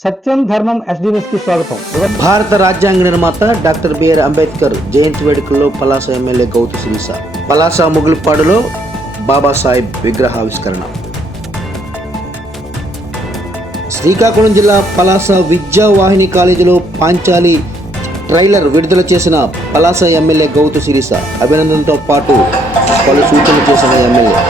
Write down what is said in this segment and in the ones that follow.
సత్యం ధర్మం ఎస్డిఎస్ కి స్వాగతం. భారత రాజ్యాంగ నిర్మాత డాక్టర్ బిఆర్ అంబేద్కర్ జయంతి వేడుకల్లో పలాస ఎమ్మెల్యే గౌతు శ్రీస, పలాస ముగులుపాడులో బాబాసాహెబ్ విగ్రహావిష్కరణ. శ్రీకాకుళం జిల్లా పలాస విద్యావాహిని కాలేజీలో పాంచాలి ట్రైలర్ విడుదల చేసిన పలాస ఎమ్మెల్యే గౌతు శ్రీస అభినందనతో పాటు పలు సూచనలు చేసిన ఎమ్మెల్యే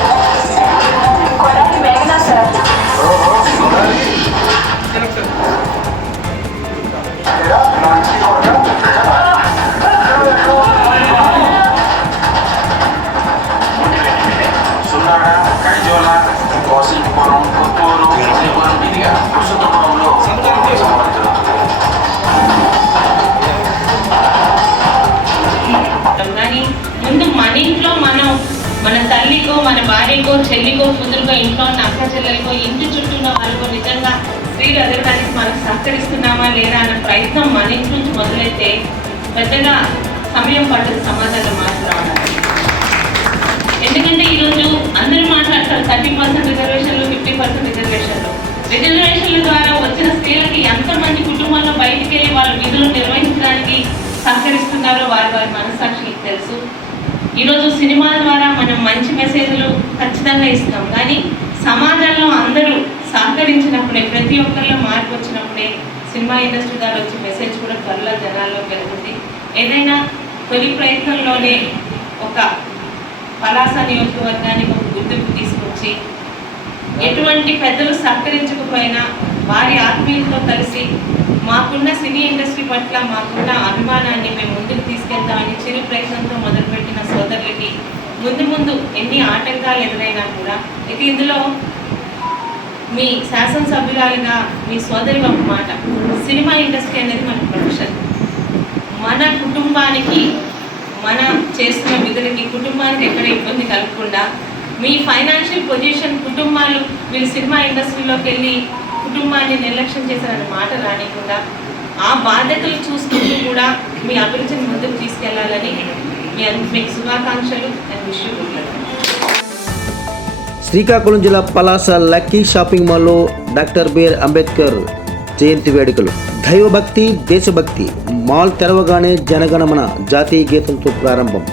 ముందు మన ఇంట్లో మన తల్లికో, మన భార్యకో, చెల్లికో, కూతురుకో, ఇంట్లో ఉన్న అక్క చెల్లెలకో, ఇంటి చుట్టూ ఉన్న వాళ్ళకో నిజంగా స్త్రీలు ఎదగడానికి మనకు సహకరిస్తున్నామా లేదా అన్న ప్రయత్నం మన ఇంటి నుంచి మొదలైతే పెద్దగా సమయం పడుతుంది సమాజంలో మార్పు రావడానికి. ఎందుకంటే ఈరోజు అందరూ మాట్లాడతారు 30% రిజర్వేషన్లు, 50% రిజర్వేషన్లు. రిజర్వేషన్ల ద్వారా వచ్చిన స్త్రీలకి ఎంతమంది కుటుంబాల్లో బయటికి వెళ్ళి వాళ్ళ విధులు నిర్వహించడానికి సహకరిస్తున్నారో వారి మనస్సాక్షికి తెలుసు. ఈరోజు సినిమాల ద్వారా మనం మంచి మెసేజ్లు ఖచ్చితంగా ఇస్తాం, కానీ సమాజంలో అందరూ సహకరించినప్పుడే, ప్రతి ఒక్కరిలో మార్పు వచ్చినప్పుడే సినిమా ఇండస్ట్రీ ద్వారా వచ్చే మెసేజ్ కూడా త్వరలో జనాల్లో పెరుగుతుంది. ఏదైనా తొలి ప్రయత్నంలోనే ఒక పలాస నియోజకవర్గానికి ఒక గుర్తింపు తీసుకొచ్చి ఎటువంటి పెద్దలు సహకరించకపోయినా వారి ఆత్మీయులతో కలిసి మాకున్న సినీ ఇండస్ట్రీ పట్ల మాకున్న అభిమానాన్ని మేము ముందుకు తీసుకెళ్తామని చిరు ప్రయత్నంతో మొదలుపెట్టిన సోదరులకి ముందు ఎన్ని ఆటంకాలు ఎదురైనా కూడా, అయితే ఇందులో మీ శాసనసభ్యురాలుగా మీ సోదరి ఒక మాట, సినిమా ఇండస్ట్రీ అనేది మన ప్రొఫెషన్. మన కుటుంబానికి, మన చేస్తున్న విధులకి, కుటుంబానికి ఎక్కడ ఇబ్బంది కలగకుండా, మీ ఫైనాన్షియల్ పొజిషన్, కుటుంబాలు మీరు సినిమా ఇండస్ట్రీలోకి వెళ్ళి కుటుంబాన్ని నిర్లక్ష్యం చేశారన్న మాట రానికుండా ఆ బాధ్యతలు చూసుకుంటూ కూడా మీ అభిరుచిని ముందుకు తీసుకెళ్లాలని మీకు శుభాకాంక్షలు. And wish you good luck. Srikakulam జిల్లా పలాస లక్కీ షాపింగ్ మాల్లో డాక్టర్ బిఆర్ అంబేద్కర్ జయంతి వేడుకలు. దైవభక్తి, దేశభక్తి. మాల్ తెరవగానే జనగణమన జాతీయ గీతంతో ప్రారంభం.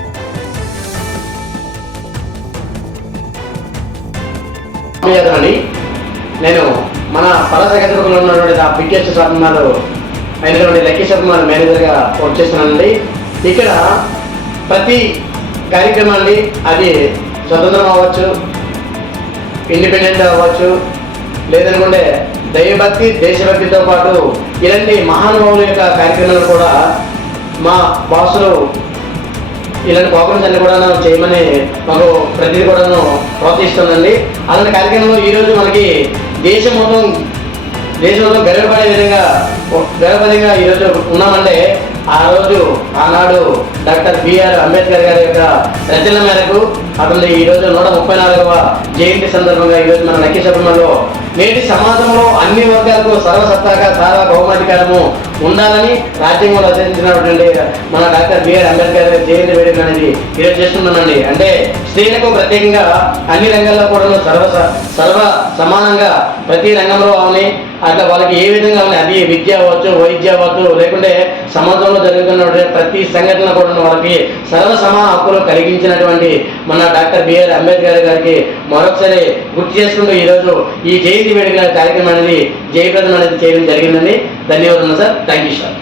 నేను మన పలాస గంటలో ఉన్నటువంటి ఆ బిగ్గెస్ట్ షాపింగ్ మాల్ అయినటువంటి లక్కీ షాపింగ్ మాల్ మేనేజర్గా వర్క్ చేస్తున్నానండి. ఇక్కడ ప్రతి కార్యక్రమాన్ని, అది స్వతంత్రం అవ్వచ్చు, ఇండిపెండెంట్ అవ్వచ్చు, లేదనుకుంటే దైవభక్తి, దేశభక్తితో పాటు ఇలాంటి మహానుభావుల యొక్క కార్యక్రమాలు కూడా మా బాసులు ఇలాంటి ప్రోగ్రామ్స్ అన్ని కూడా చేయమని మాకు ప్రతిదీ కూడా ప్రోత్సహిస్తుందండి. అలాంటి కార్యక్రమంలో ఈరోజు మనకి దేశం మొత్తం గర్వపడేగా ఈరోజు ఉన్నామంటే ఆనాడు డాక్టర్ బిఆర్ అంబేద్కర్ గారి యొక్క రచనల మేరకు అతను ఈరోజు 134వ జయంతి సందర్భంగా ఈరోజు మన లక్కీ షాపింగ్లో నేటి సమాజంలో అన్ని వర్గాలకు సర్వసత్తాక సార్వభౌమాధికారము ఉండాలని రాజ్యాంగంలో రచించినటువంటి మన డాక్టర్ బిఆర్ అంబేద్కర్ గారి జయంతి వేడుక అనేది ఈరోజు చేస్తున్నామండి. అంటే స్త్రీలకు ప్రత్యేకంగా అన్ని రంగాల్లో కూడా సర్వ సమానంగా ప్రతి రంగంలో అవని అట్లా వాళ్ళకి ఏ విధంగా ఉన్నాయి, అది విద్య అవ్వచ్చు, వైద్య అవ్వచ్చు, లేకుంటే సమాజంలో జరుగుతున్నటువంటి ప్రతి సంఘటన కూడా వాళ్ళకి సర్వ సమాన హక్కులు కలిగించినటువంటి మన డాక్టర్ బిఆర్ అంబేద్కర్ గారికి మరొకసారి గుర్తు చేసుకుంటూ ఈరోజు ఈ జయంతి వేడుక కార్యక్రమం అనేది జయప్రదం అనేది చేయడం జరిగిందండి. ధన్యవాదాలు సార్. Thank you sir.